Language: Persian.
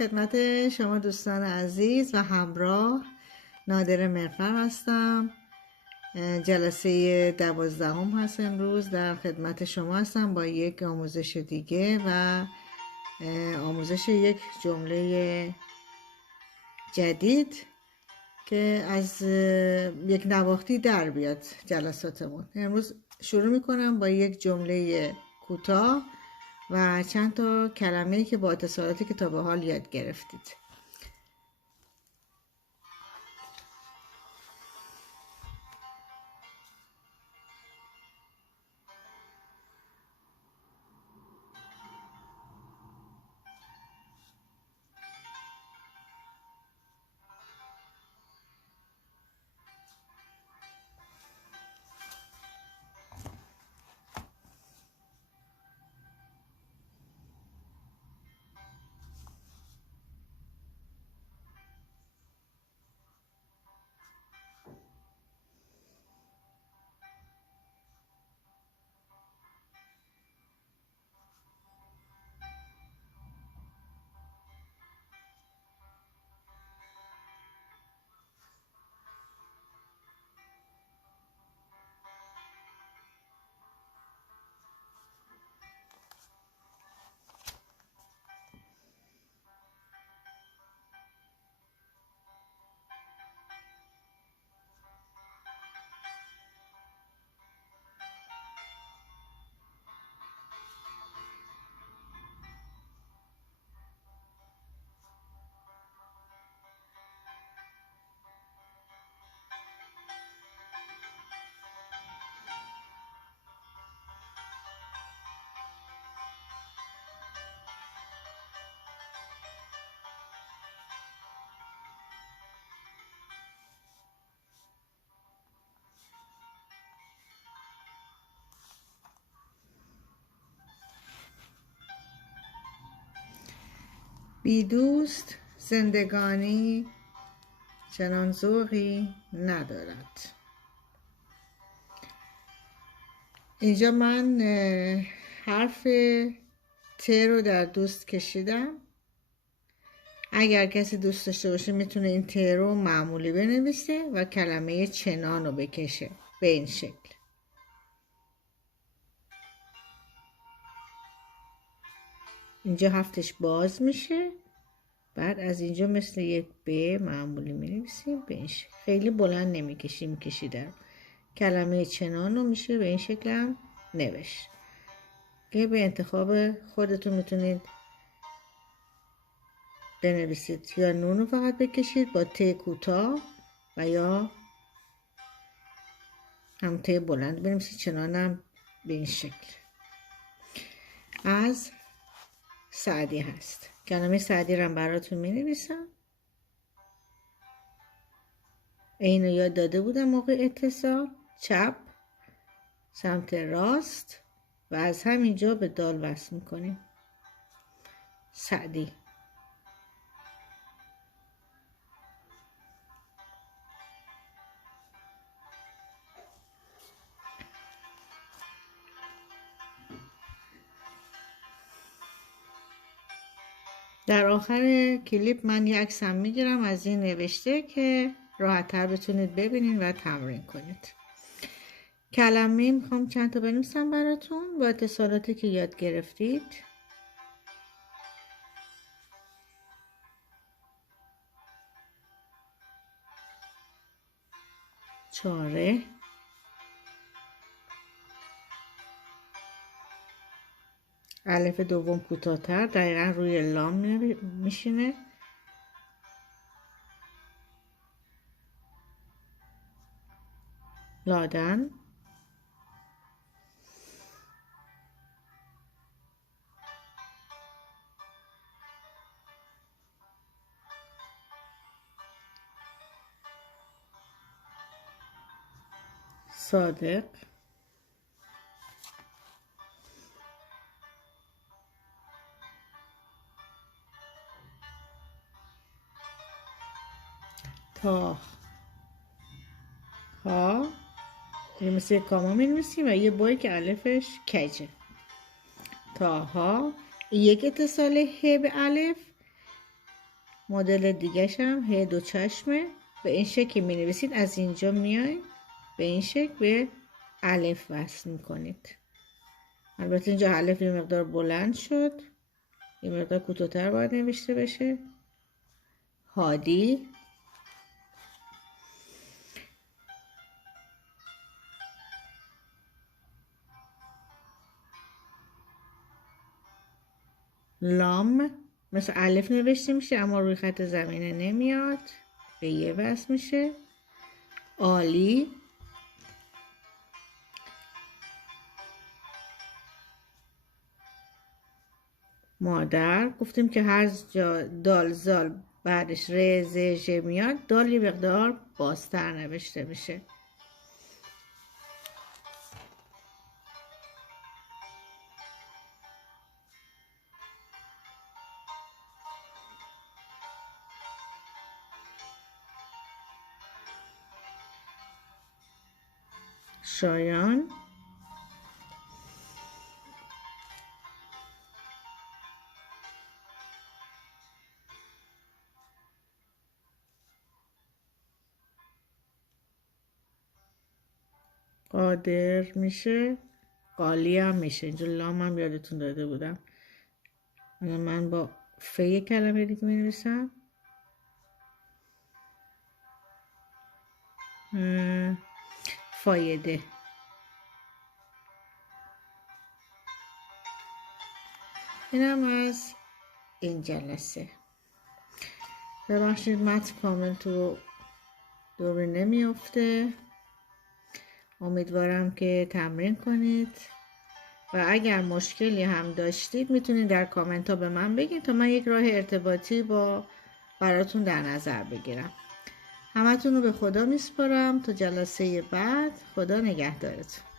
خدمت شما دوستان عزیز و همراه نادر مرفر هستم. جلسه 12 هست امروز. در خدمت شما هستم با یک آموزش دیگه و آموزش یک جمله جدید که از یک نواختی در بیاد جلساتمون. امروز شروع میکنم با یک جمله کوتاه و چند تا کلمه‌ای که با اتصالاتی که تا به حال یاد گرفتید. بی دوست زندگانی چنان ذوقی ندارد. اینجا من حرف ت رو در دوست کشیدم. اگر کسی دوست داشته باشه میتونه این ت رو معمولی بنویسه و کلمه چنان رو بکشه به این شکل. اینجا هفتش باز میشه، بعد از اینجا مثل یک ب معمولی می‌نویسیم به این شکل. خیلی بلند نمی‌کشیم، کشیدم. کلمه چنان رو میشه به این شکل هم نوشت. که به انتخاب خودتون میتونید بنویسید، یا نون رو فقط بکشید با ت کوتاه و یا هم ت بلند بنویسید، چنان هم به این شکل. از سعدی هست. کلمه سعدی رو براتون می نویسم. اینو یاد داده بودم موقع اتصال. چپ سمت راست و از همینجا به دال وصل میکنیم. سعدی. در آخر کلیپ من یک عکس هم میگیرم از این نوشته که راحت‌تر بتونید ببینید و تمرین کنید. کلمه میخوام چند تا بنویسم براتون با اتصالاتی که یاد گرفتید. چاره، الف دوم کوتاه‌تر دقیقا روی لام میشینه. لادن، صادق، تا ها یه مثل یک کاما می‌نویسیم و یه بایی که الفش کجه. تا ها یک اتصال ه به الف مدل دیگه هم ه دو چشمه. به این شکل می نویسید. از اینجا میایید به این شکل به الف وصل میکنید. البته اینجا الف یه مقدار بلند شد، یه مقدار کوتاه‌تر باید نوشته بشه. هادی. لام مثل الف نوشته میشه اما روی خط زمینه نمیاد، به یه وصل میشه. عالی. مادر. گفتیم که هر جا دال زال بعدش ر ز ژ میاد دال یه مقدار بازتر نوشته میشه. شایان. قادر میشه. قالی هم میشه. اینجا لام هم یادتون داده بودم. من با ف یک کلمه دیگه می نویسم. فایده. اینم از این جلسه. ببخشید متن کامل تو دوره نمیافته. امیدوارم که تمرین کنید و اگر مشکلی هم داشتید میتونید در کامنت ها به من بگید تا من یک راه ارتباطی براتون در نظر بگیرم. همتون رو به خدا میسپارم تا جلسه بعد. خدا نگهدارتون.